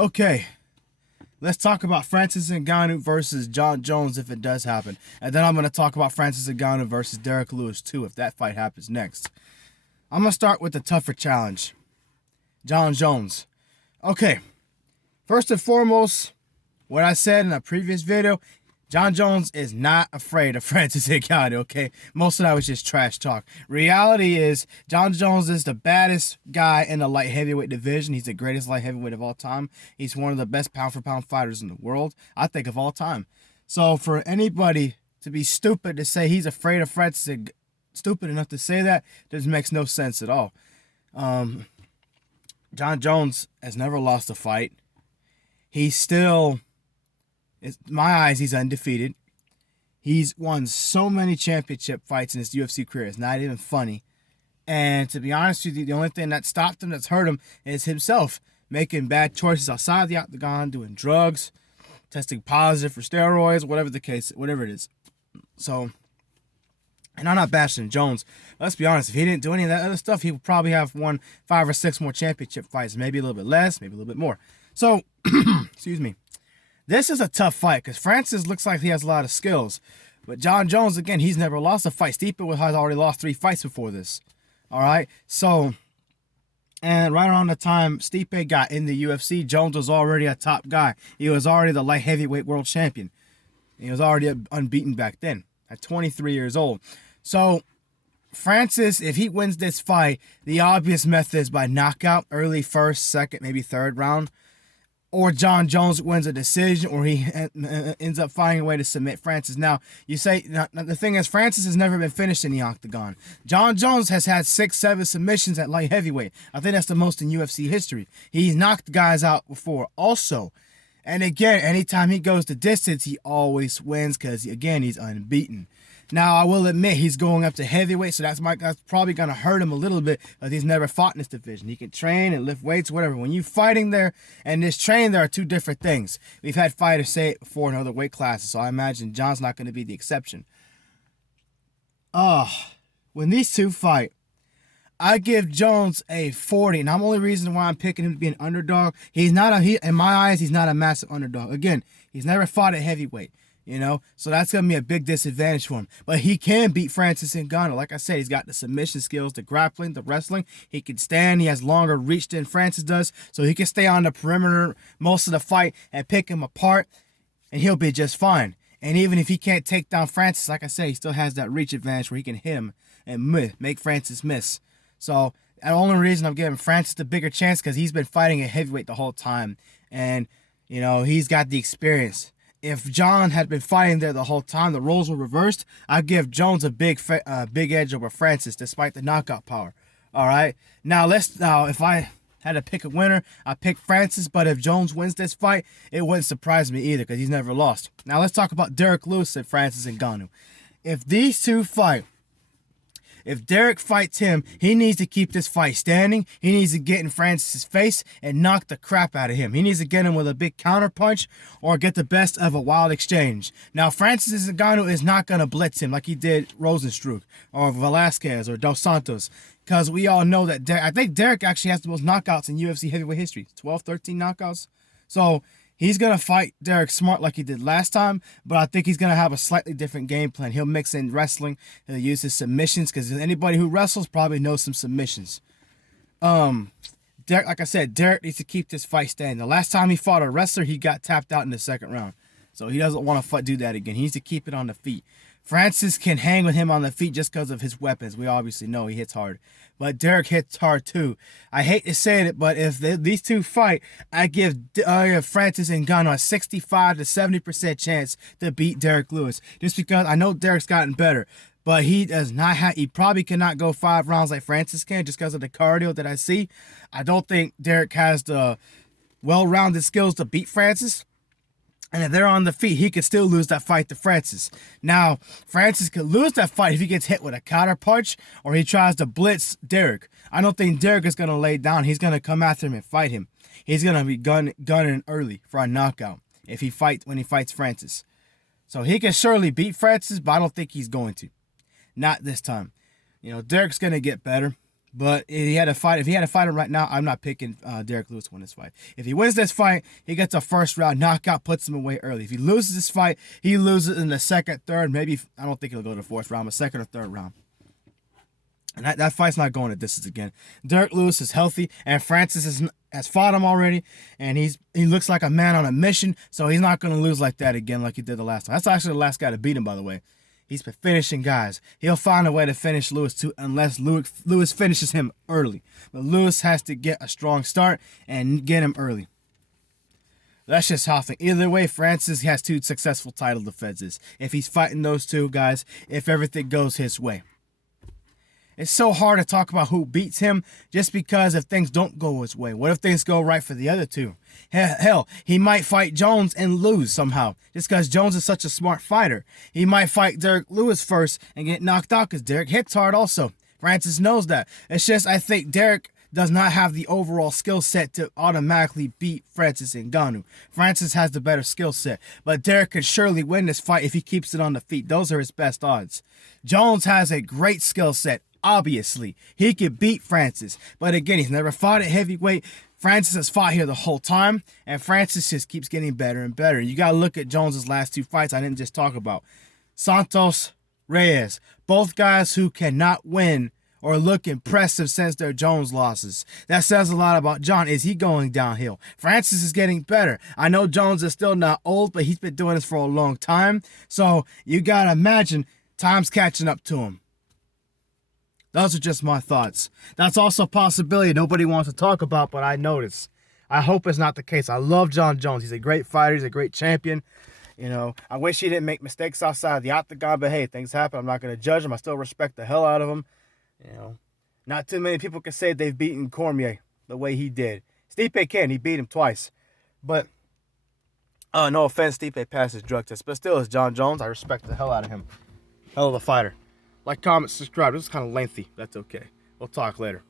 Okay, let's talk about Francis Ngannou versus Jon Jones if it does happen. And then I'm going to talk about Francis Ngannou versus Derek Lewis too if that fight happens next. I'm going to start with the tougher challenge. Jon Jones. Okay, first and foremost, what I said in a previous video, Jon Jones is not afraid of Francis Ngannou, okay? Most of that was just trash talk. Reality is, Jon Jones is the baddest guy in the light heavyweight division. He's the greatest light heavyweight of all time. He's one of the best pound-for-pound fighters in the world, I think, of all time. So for anybody to be stupid to say he's afraid of Francis, stupid enough to say that, just makes no sense at all. Jon Jones has never lost a fight. He's still... in my eyes, he's undefeated. He's won so many championship fights in his UFC career. It's not even funny. And to be honest with you, the only thing that stopped him, that's hurt him, is himself making bad choices outside the octagon, doing drugs, testing positive for steroids, whatever the case, whatever it is. So, and I'm not bashing Jones. Let's be honest, if he didn't do any of that other stuff, he would probably have won 5 or 6 more championship fights. Maybe a little bit less, maybe a little bit more. So, excuse me. This is a tough fight because Francis looks like he has a lot of skills. But Jon Jones, again, he's never lost a fight. Stipe has already lost 3 fights before this. All right? So, and right around the time Stipe got in the UFC, Jones was already a top guy. He was already the light heavyweight world champion. He was already unbeaten back then at 23 years old. So, Francis, if he wins this fight, the obvious method is by knockout, early first, second, maybe third round. Or Jon Jones wins a decision, or he ends up finding a way to submit Francis. Now, you say, the thing is, Francis has never been finished in the octagon. Jon Jones has had 6, 7 submissions at light heavyweight. I think that's the most in UFC history. He's knocked guys out before also. And again, anytime he goes the distance, he always wins because, again, he's unbeaten. Now, I will admit he's going up to heavyweight, so that's probably going to hurt him a little bit because he's never fought in this division. He can train and lift weights, whatever. When you're fighting there and this training, there are 2 different things. We've had fighters say it before in other weight classes, so I imagine John's not going to be the exception. When these 2 fight, I give Jones a 40, and the only reason why I'm picking him to be an underdog, in my eyes, he's not a massive underdog. Again, he's never fought at heavyweight. You know, so that's going to be a big disadvantage for him. But he can beat Francis Ngannou. Like I said, he's got the submission skills, the grappling, the wrestling. He can stand. He has longer reach than Francis does. So he can stay on the perimeter most of the fight and pick him apart. And he'll be just fine. And even if he can't take down Francis, like I said, he still has that reach advantage where he can hit him and make Francis miss. So the only reason I'm giving Francis the bigger chance because he's been fighting at heavyweight the whole time. And, you know, he's got the experience. If Jon had been fighting there the whole time, the roles were reversed, I'd give Jones a big edge over Francis, despite the knockout power. All right? Now, if I had to pick a winner, I'd pick Francis, but if Jones wins this fight, it wouldn't surprise me either, because he's never lost. Now, let's talk about Derek Lewis and Francis Ngannou. If these 2 fight, if Derek fights him, he needs to keep this fight standing. He needs to get in Francis' face and knock the crap out of him. He needs to get him with a big counter punch or get the best of a wild exchange. Now, Francis Ngannou is not going to blitz him like he did Rosenstruck or Velasquez or Dos Santos because we all know that I think Derek actually has the most knockouts in UFC heavyweight history, 12, 13 knockouts. So he's going to fight Derek smart like he did last time, but I think he's going to have a slightly different game plan. He'll mix in wrestling. He'll use his submissions because anybody who wrestles probably knows some submissions. Derek, like I said, Derek needs to keep this fight standing. The last time he fought a wrestler, he got tapped out in the 2nd round. So he doesn't want to do that again. He needs to keep it on the feet. Francis can hang with him on the feet just because of his weapons. We obviously know he hits hard. But Derek hits hard too. I hate to say it, but if these 2 fight, I give Francis Ngannou a 65 to 70% chance to beat Derek Lewis. Just because I know Derek's gotten better. But he does not he probably cannot go 5 rounds like Francis can just because of the cardio that I see. I don't think Derek has the well-rounded skills to beat Francis. And if they're on the feet, he could still lose that fight to Francis. Now, Francis could lose that fight if he gets hit with a counter punch or he tries to blitz Derek. I don't think Derek is going to lay down. He's going to come after him and fight him. He's going to be gunning early for a knockout when he fights Francis. So he can surely beat Francis, but I don't think he's going to. Not this time. You know, Derek's going to get better. But if he had to fight him right now, I'm not picking Derek Lewis to win this fight. If he wins this fight, he gets a first round knockout, puts him away early. If he loses this fight, he loses in the second, third, maybe, I don't think he'll go to the fourth round, but second or third round. And that fight's not going to distance again. Derek Lewis is healthy, and Francis has fought him already, and he looks like a man on a mission, so he's not going to lose like that again like he did the last time. That's actually the last guy to beat him, by the way. He's been finishing guys. He'll find a way to finish Lewis too, unless Lewis finishes him early. But Lewis has to get a strong start and get him early. That's just how I think. Either way, Francis has 2 successful title defenses. If he's fighting those 2 guys, if everything goes his way. It's so hard to talk about who beats him just because if things don't go his way. What if things go right for the other 2? Hell, he might fight Jones and lose somehow just because Jones is such a smart fighter. He might fight Derek Lewis first and get knocked out because Derek hits hard also. Francis knows that. It's just I think Derek does not have the overall skill set to automatically beat Francis Ngannou. Francis has the better skill set, but Derek could surely win this fight if he keeps it on the feet. Those are his best odds. Jones has a great skill set. Obviously, he could beat Francis, but again, he's never fought at heavyweight. Francis has fought here the whole time, and Francis just keeps getting better and better. You got to look at Jones's last 2 fights I didn't just talk about. Santos, Reyes, both guys who cannot win or look impressive since their Jones losses. That says a lot about Jon. Is he going downhill? Francis is getting better. I know Jones is still not old, but he's been doing this for a long time, so you got to imagine time's catching up to him. Those are just my thoughts. That's also a possibility nobody wants to talk about, but I notice. I hope it's not the case. I love Jon Jones. He's a great fighter. He's a great champion. You know, I wish he didn't make mistakes outside the octagon, but hey, things happen. I'm not going to judge him. I still respect the hell out of him. You know, not too many people can say they've beaten Cormier the way he did. Stipe can. He beat him twice. But, no offense, Stipe passed his drug test. But still, it's Jon Jones. I respect the hell out of him. Hell of a fighter. Like, comment, subscribe. This is kind of lengthy. That's okay. We'll talk later.